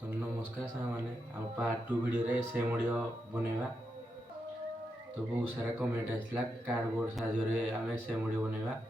तो नमस्कार सामने आम पार्ट 2 भिडियो सेम ऑडियो बनैबा। तो बहुत सारा कमेंट आसला कार्डबोर्ड साहाय्य आम सेम ऑडियो बनैबा।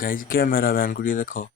गाइस कैमरा मैन को देखो।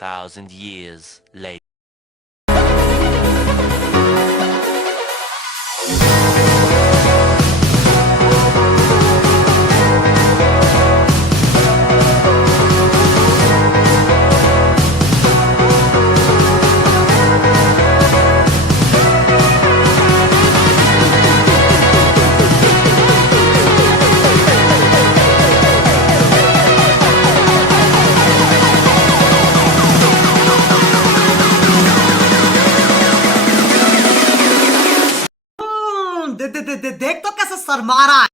Thousand years later. देख तो कैसे शर्मा रहा है।